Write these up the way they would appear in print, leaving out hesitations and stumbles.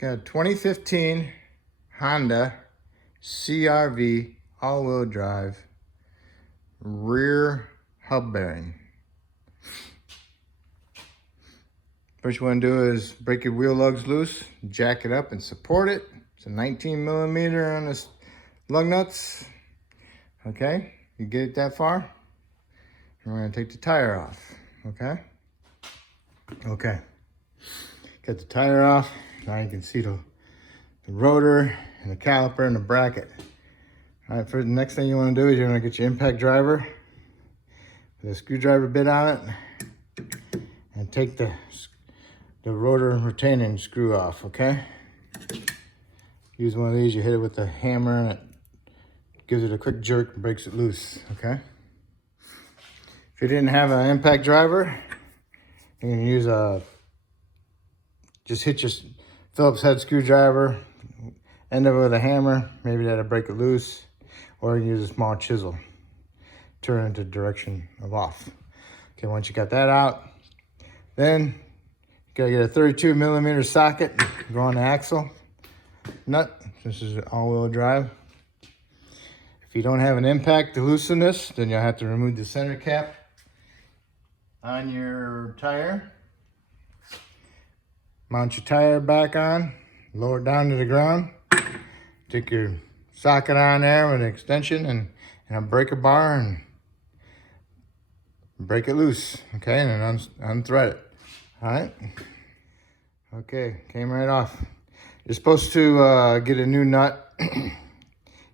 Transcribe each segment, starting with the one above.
Got a 2015 Honda CRV all-wheel drive rear hub bearing. First you want to do is break your wheel lugs loose, jack it up and support it. It's a 19 millimeter on the lug nuts. Okay, you get it that far. We're going to take the tire off. Okay. Got the tire off. Now you can see the rotor and the caliper and the bracket. All right, for the next thing you want to do is you're going to get your impact driver with a screwdriver bit on it and take the rotor retaining screw off. Okay. Use one of these. You hit it with the hammer and it gives it a quick jerk and breaks it loose. Okay. If you didn't have an impact driver, you can use just hit your Phillips head screwdriver, end of it with a hammer, maybe that'll break it loose, or you can use a small chisel, turn it into the direction of off. Okay, once you got that out, then you gotta get a 32 millimeter socket, go on the axle nut. This is an all-wheel drive. If you don't have an impact to loosen this, then you'll have to remove the center cap on your tire. Mount your tire back on, lower it down to the ground. Take your socket on there with an extension and a breaker bar and break it loose, okay, and then unthread it. All right. Okay, came right off. You're supposed to get a new nut. If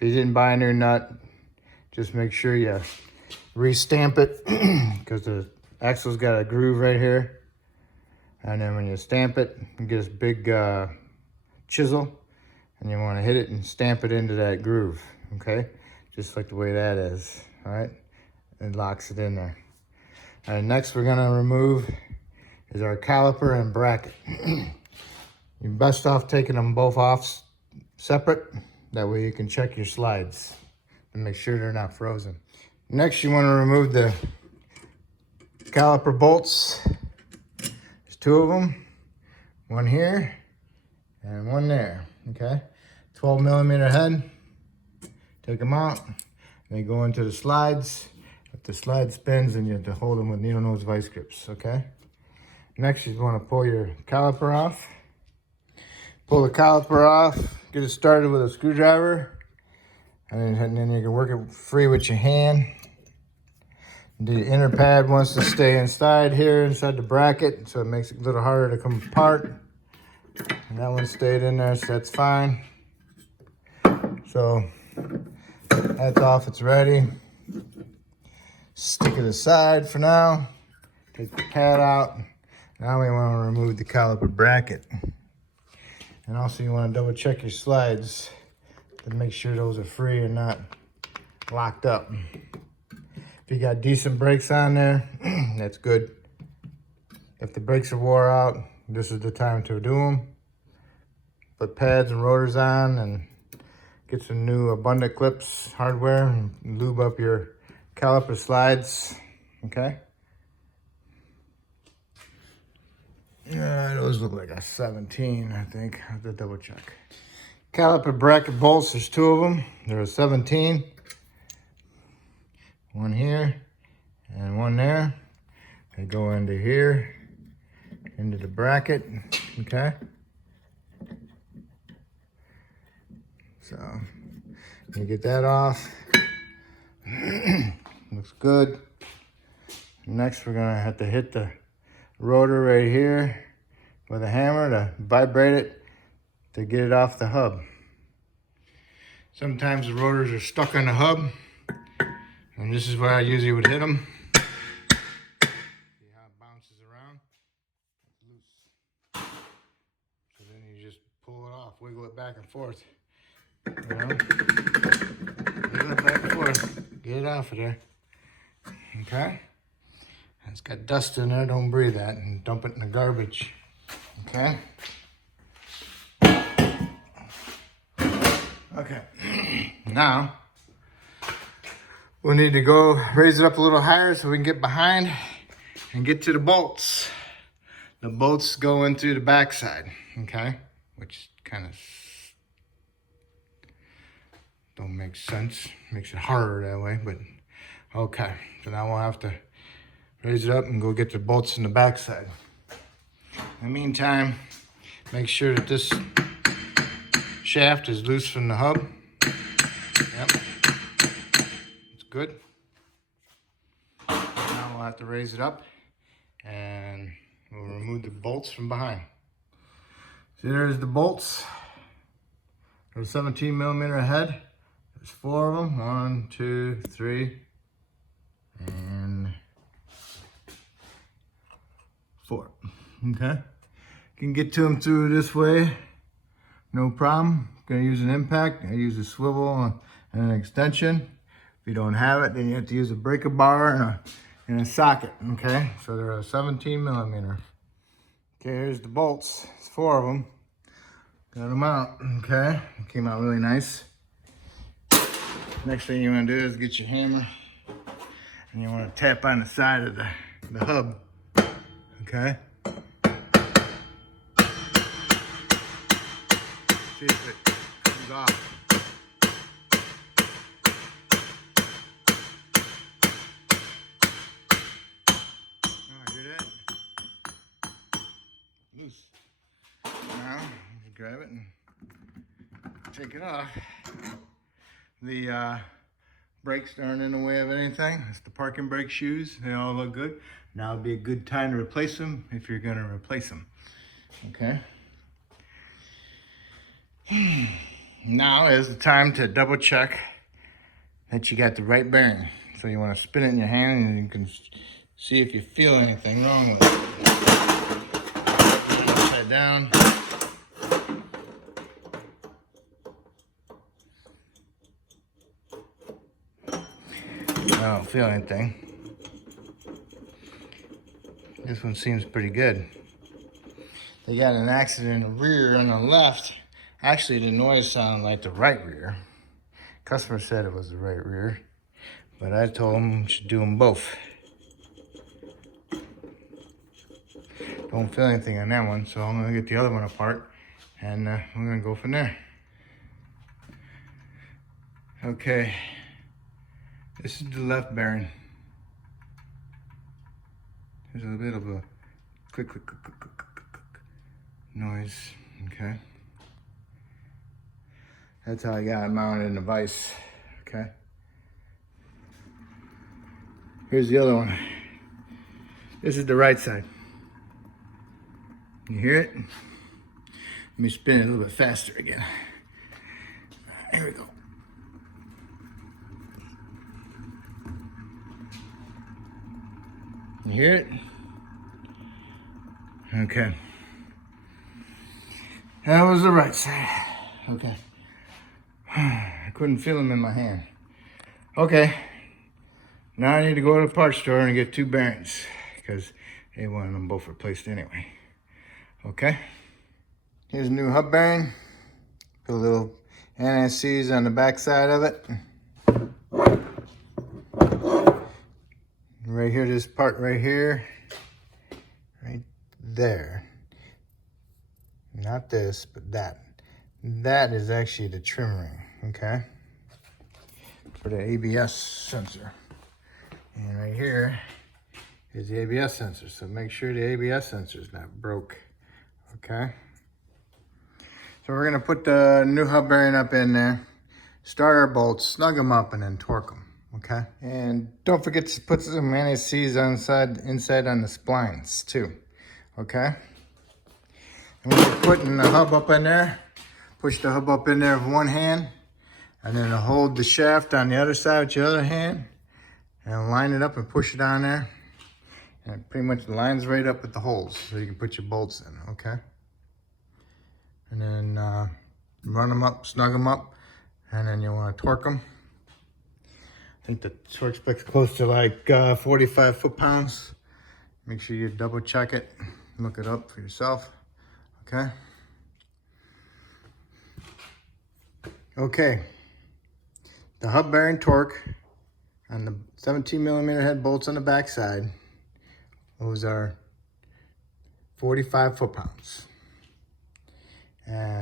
you didn't buy a new nut, just make sure you re-stamp it because the axle's got a groove right here. And then when you stamp it, you get this big chisel, and you want to hit it and stamp it into that groove, okay? Just like the way that is, all right? It locks it in there. All right, next we're gonna remove is our caliper and bracket. You're best off taking them both off separate. That way you can check your slides and make sure they're not frozen. Next, you want to remove the caliper bolts. There's two of them, one here and one there, okay? 12 millimeter head, take them out. They go into the slides. If the slide spins, then you have to hold them with needle nose vice grips, okay? Next, you want to pull your caliper off. Pull the caliper off, get it started with a screwdriver, and then you can work it free with your hand. The inner pad wants to stay inside here, inside the bracket, so it makes it a little harder to come apart. And that one stayed in there, so that's fine. So that's off, it's ready. Stick it aside for now. Take the pad out. Now we want to remove the caliper bracket. And also you want to double check your slides to make sure those are free and not locked up. If you got decent brakes on there, that's good. If the brakes are wore out, this is the time to do them. Put pads and rotors on and get some new abundant clips hardware and lube up your caliper slides, okay? Yeah, those look like a 17, I think. I have to double check. Caliper bracket bolts, there's two of them. They're a 17. One here and one there. They go into here, into the bracket, okay? So, you get that off. Looks good. Next, we're gonna have to hit the rotor right here with a hammer to vibrate it to get it off the hub. Sometimes the rotors are stuck on the hub, and this is where I usually would hit them. See how it bounces around? It's loose. So then you just pull it off, wiggle it back and forth. You know? Wiggle it back and forth. Get it off of there. Okay? It's got dust in there, don't breathe that, and dump it in the garbage, okay? Okay, now, we'll need to go raise it up a little higher so we can get behind and get to the bolts. The bolts go in through the backside, okay? which kind of don't make sense. Makes it harder that way, but okay. So now we'll have to raise it up and go get the bolts in the backside. In the meantime, make sure that this shaft is loose from the hub. Yep, it's good. Now we'll have to raise it up and we'll remove the bolts from behind. See, there's the bolts. There's 17 millimeter head. There's 4 of them. 1, 2, 3, and 4. Okay. You can get to them through this way, no problem. Gonna use an impact. I use a swivel and an extension. If you don't have it, then you have to use a breaker bar and a socket. Okay. So they're a 17 millimeter. Okay, here's the bolts. It's 4 of them. Got them out. Okay. It came out really nice. Next thing you want to do is get your hammer and you want to tap on the side of the hub. Okay. See if it comes off. Oh, hear that? Loose. Now, you grab it and take it off. The brakes aren't in the way of anything. It's the parking brake shoes. They all look good. Now would be a good time to replace them if you're going to replace them. Okay. Now is the time to double check that you got the right bearing. So you want to spin it in your hand and you can see if you feel anything wrong with it. Upside down. I don't feel anything. This one seems pretty good. They got an accident in the rear on the left. Actually, the noise sounded like the right rear. Customer said it was the right rear, but I told him we should do them both. Don't feel anything on that one, so I'm gonna get the other one apart and we're gonna go from there. Okay, this is the left bearing. There's a bit of a click, click, click, click, click, click, click noise, okay? That's how I got it mounted in the vise, okay? Here's the other one. This is the right side. You hear it? Let me spin it a little bit faster again. Here we go. You hear it? Okay. That was the right side. Okay. I couldn't feel them in my hand. Okay. Now I need to go to the parts store and get 2 bearings because they wanted them both replaced anyway. Okay. Here's a new hub bearing. Put a little NSCs on the back side of it. Right here, this part right here, right there. Not this, but that. That is actually the trim ring, okay? For the ABS sensor. And right here is the ABS sensor. So make sure the ABS sensor is not broke, okay? So we're gonna put the new hub bearing up in there, start our bolts, snug them up, and then torque them. Okay, and don't forget to put some NSCs inside on the splines too. Okay, and when you're putting the hub up in there, push the hub up in there with one hand, and then hold the shaft on the other side with your other hand, and line it up and push it on there, and it pretty much lines right up with the holes, so you can put your bolts in. Okay, and then run them up, snug them up, and then you want to torque them. I think the torque spec's close to like 45 foot-pounds. Make sure you double check it, look it up for yourself, okay? Okay, the hub bearing torque on the 17 millimeter head bolts on the back side, those are 45 foot-pounds. And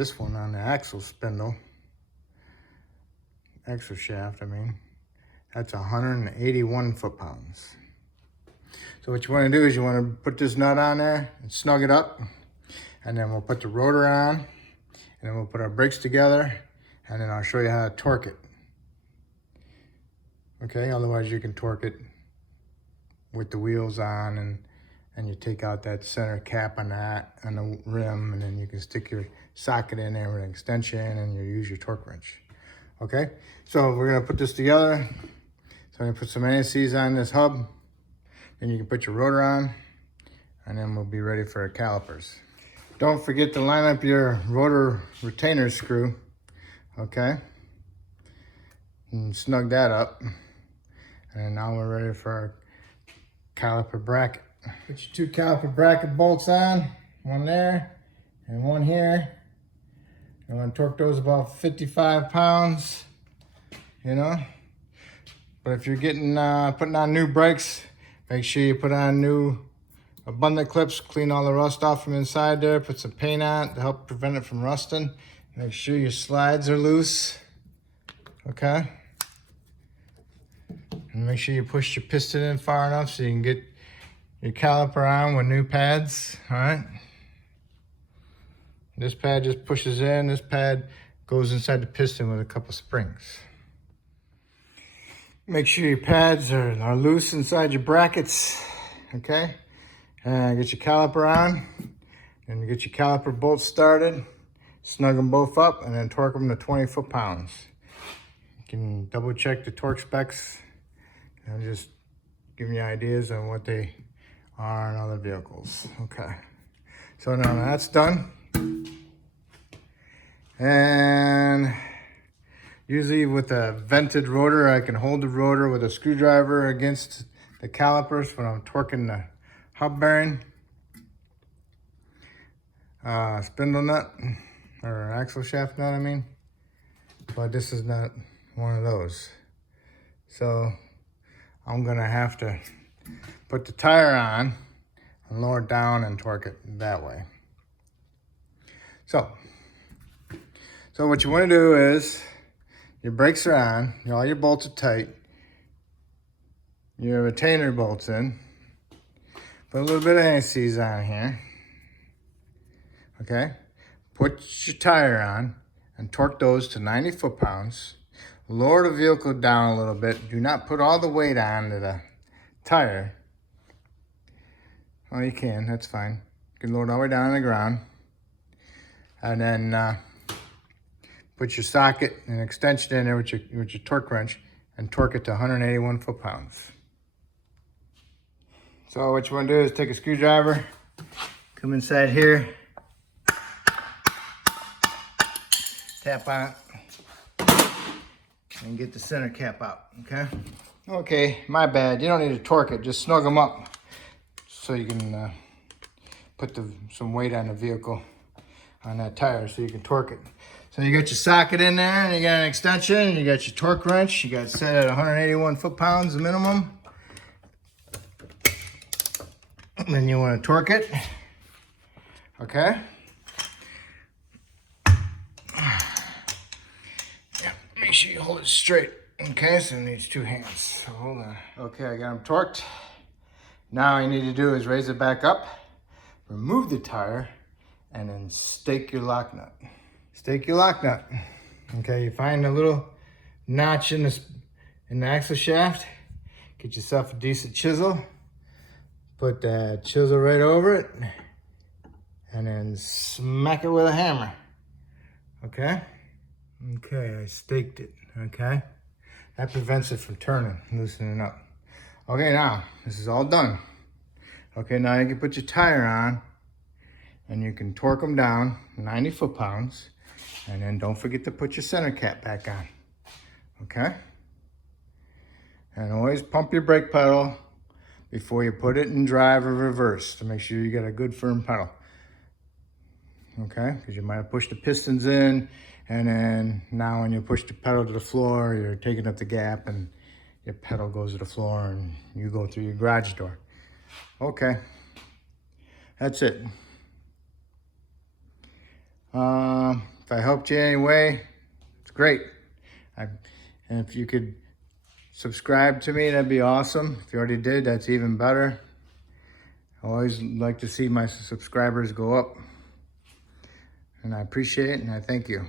this one on the axle spindle, axle shaft, I mean, that's 181 foot-pounds. So what you want to do is you want to put this nut on there and snug it up, and then we'll put the rotor on, and then we'll put our brakes together, and then I'll show you how to torque it. Okay, otherwise you can torque it with the wheels on, and you take out that center cap on the rim, and then you can stick your socket in there with an extension, and you use your torque wrench. Okay, so we're gonna put this together. So I'm gonna put some NSCs on this hub, then you can put your rotor on, and then we'll be ready for our calipers. Don't forget to line up your rotor retainer screw, okay? And snug that up. And now we're ready for our caliper bracket. Put your 2 caliper bracket bolts on, one there and one here. You want to torque those about 55 pounds, you know. But if you're getting putting on new brakes, make sure you put on new abundant clips, clean all the rust off from inside there, put some paint on it to help prevent it from rusting. Make sure your slides are loose, okay? And make sure you push your piston in far enough so you can get your caliper on with new pads, all right? This pad just pushes in, this pad goes inside the piston with a couple springs. Make sure your pads are loose inside your brackets, okay? And get your caliper on, and get your caliper bolts started, snug them both up, and then torque them to 20 foot-pounds. You can double check the torque specs. I'm just giving you ideas on what they are in other vehicles. Okay, so now that's done. And usually with a vented rotor, I can hold the rotor with a screwdriver against the calipers when I'm torquing the hub bearing, spindle nut, or axle shaft nut, I mean. But this is not one of those. So I'm gonna have to put the tire on and lower it down and torque it that way. So what you want to do is, your brakes are on, all your bolts are tight, your retainer bolts in, put a little bit of NSCs on here, okay? Put your tire on and torque those to 90 foot-pounds. Lower the vehicle down a little bit. Do not put all the weight onto the tire. Oh, you can, that's fine. You can lower it all the way down on the ground. And then put your socket and extension in there with your torque wrench and torque it to 181 foot-pounds. So what you want to do is take a screwdriver, come inside here, tap on it, and get the center cap out, okay? Okay, my bad, you don't need to torque it, just snug them up so you can put some weight on the vehicle, on that tire, so you can torque it. So you got your socket in there, and you got an extension, you got your torque wrench, you got it set at 181 foot-pounds minimum. And then you want to torque it, okay? Yeah, make sure you hold it straight, okay? So it needs 2 hands, so hold on. Okay, I got them torqued. Now all you need to do is raise it back up, remove the tire, and then stake your lock nut. Stake your lock nut. Okay, you find a little notch in the axle shaft, get yourself a decent chisel, put that chisel right over it, and then smack it with a hammer. Okay? Okay, I staked it, okay? That prevents it from turning, loosening up. Okay, now, this is all done. Okay, now you can put your tire on, and you can torque them down 90 foot-pounds, and then don't forget to put your center cap back on, okay? And always pump your brake pedal before you put it in drive or reverse to make sure you got a good firm pedal, okay? Because you might have pushed the pistons in, and then now when you push the pedal to the floor, you're taking up the gap, and your pedal goes to the floor, and you go through your garage door. Okay, that's it. If I helped you in any way, it's great. And if you could subscribe to me, that'd be awesome. If you already did, that's even better. I always like to see my subscribers go up. And I appreciate it and I thank you.